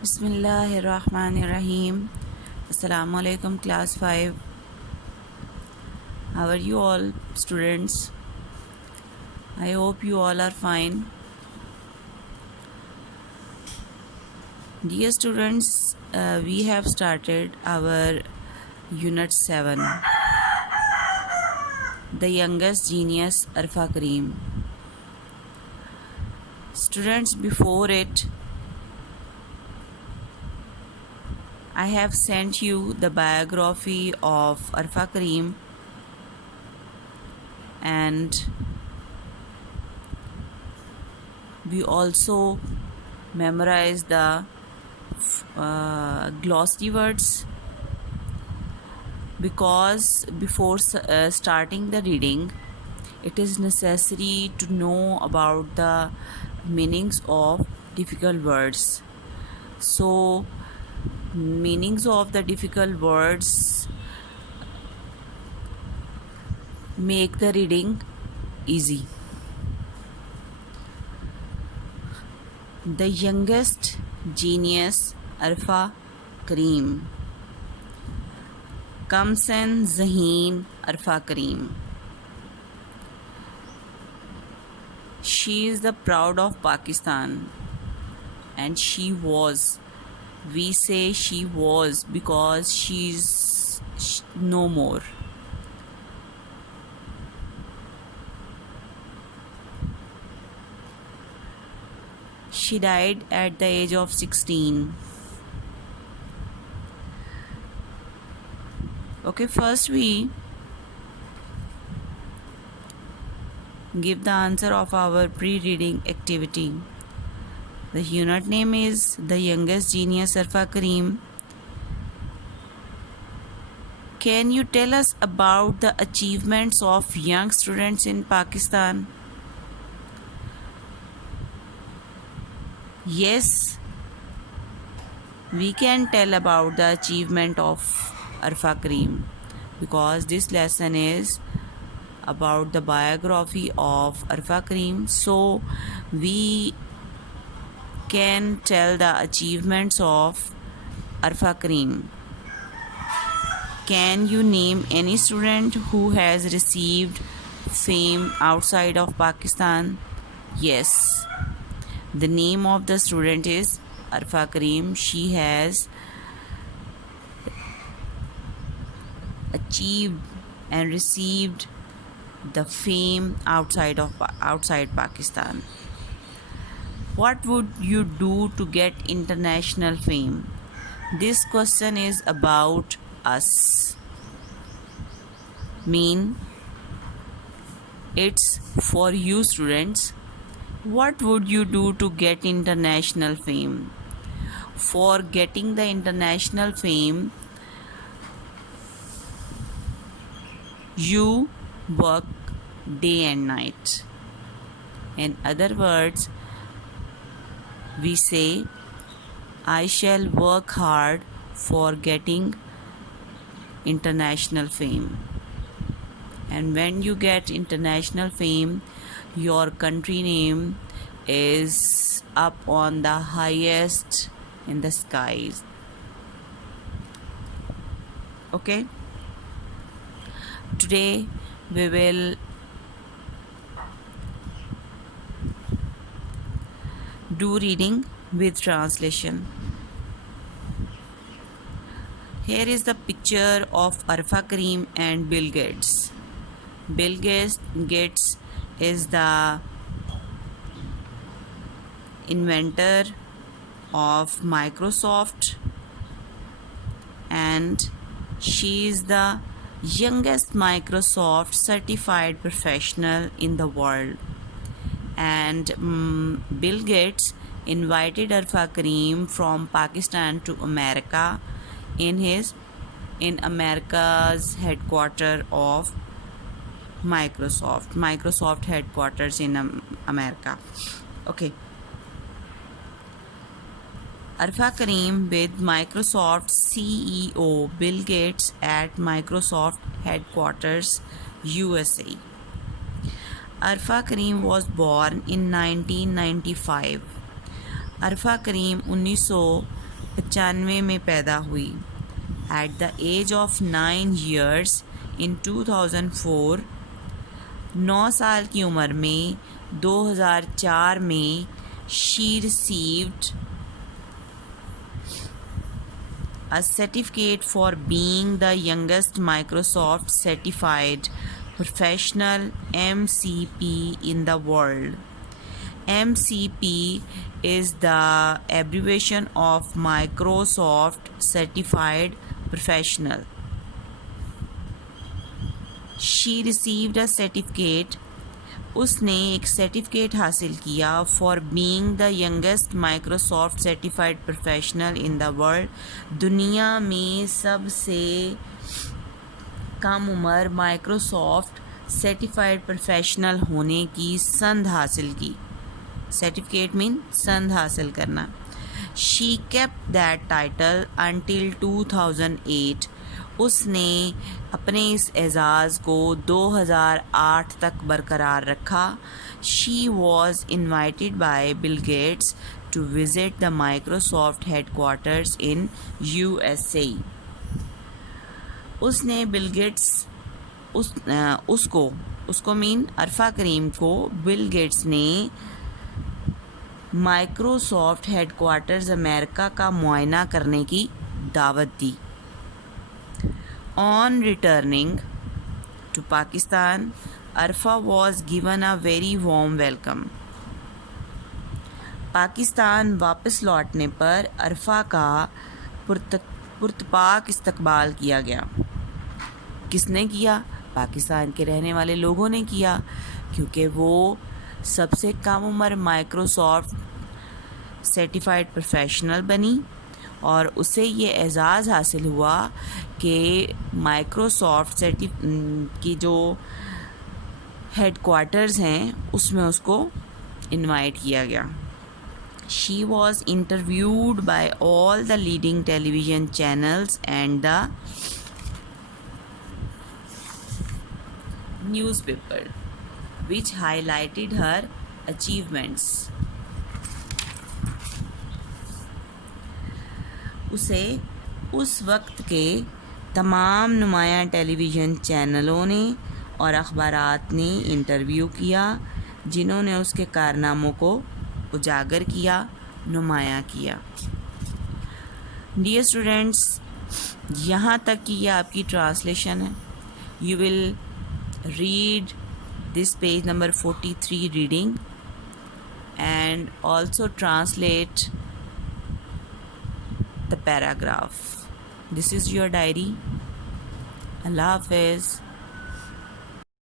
Bismillahirrahmanirrahim. Assalamu alaikum, class 5. How are you all, students? I hope you all are fine. Dear students, we have started our Unit 7, The Youngest Genius, Arfa Karim. Students, before it, I have sent you the biography of Arfa Karim, and we also memorized the glossary words, because before starting the reading, it is necessary to know about the meanings of difficult words. So, meanings of the difficult words make the reading easy. The youngest genius, Arfa Karim. Kamsan Zaheen Arfa Karim. She is the proud of Pakistan, and she was. We say she was because she's no more. She died at the age of 16. Okay, first we give the answer of our pre-reading activity. The unit name is The Youngest Genius, Arfa Karim. Can you tell us about the achievements of young students in Pakistan? Yes, we can tell about the achievement of Arfa Karim, because this lesson is about the biography of Arfa Karim. So we can tell the achievements of Arfa Karim. Can you name any student who has received fame outside of Pakistan? Yes. The name of the student is Arfa Karim. She has achieved and received the fame outside Pakistan. What would you do to get international fame? This question is about us. It's for you, students. What would you do to get international fame? For getting the international fame, you work day and night. In other words, we say, I shall work hard for getting international fame. And when you get international fame, your country name is up on the highest in the skies. Okay? Today we will do reading with translation. Here is the picture of Arfa Karim and Bill Gates. Bill Gates is the inventor of Microsoft, and she is the youngest Microsoft certified professional in the world. And Bill Gates invited Arfa Karim from Pakistan to America in America's headquarters of Microsoft headquarters in America. Okay. Arfa Karim with Microsoft CEO Bill Gates at Microsoft headquarters, USA. Arfa Karim was born in 1995. Arfa Karim 1995 95 میں پیدا ہوئی. At the age of 9 years in 2004, 9 سال کی عمر میں 2004 میں she received a certificate for being the youngest Microsoft certified professional MCP in the world. MCP is the abbreviation of Microsoft Certified Professional. She received a certificate. اس نے ایک certificate حاصل کیا for being the youngest Microsoft certified professional in the world. دنیا میں سب سے کم عمر Microsoft certified professional ہونے کی سند حاصل کی. سرٹیفکیٹ مین سند حاصل کرنا. She kept that title until 2008. اس نے اپنے اس اعزاز کو 2008 تک برقرار رکھا. She was invited by Bill Gates to visit the Microsoft headquarters in USA. اس نے بل گیٹس اس کو مین عرفہ کریم کو بل گیٹس نے مائکروسافٹ ہیڈ کوارٹرز امریکہ کا معائنہ کرنے کی دعوت دی. On returning to Pakistan, Arfa was given a very warm welcome. Pakistan واپس لوٹنے پر عرفہ کا پرتپاک استقبال کیا گیا. کس نے کیا؟ پاکستان کے رہنے والے لوگوں نے کیا، کیونکہ وہ سب سے کم عمر مائکروسافٹ سرٹیفائڈ پروفیشنل بنی اور اسے یہ اعزاز حاصل ہوا کہ مائکروسافٹ کی جو ہیڈ کوارٹرز ہیں اس میں اس کو انوائٹ کیا گیا. She was interviewed by all the leading television channels and the newspaper which highlighted her achievements. اسے اس وقت کے تمام نمایاں ٹیلی ویژن چینلوں نے اور اخبارات نے انٹرویو کیا جنہوں نے اس کے کارناموں کو اجاگر کیا، نمایاں کیا. ڈیئر اسٹوڈینٹس، یہاں تک کہ یہ آپ کی ٹرانسلیشن ہے. You will read this page number 43 reading and also translate the paragraph. This is your diary. Allah Hafiz.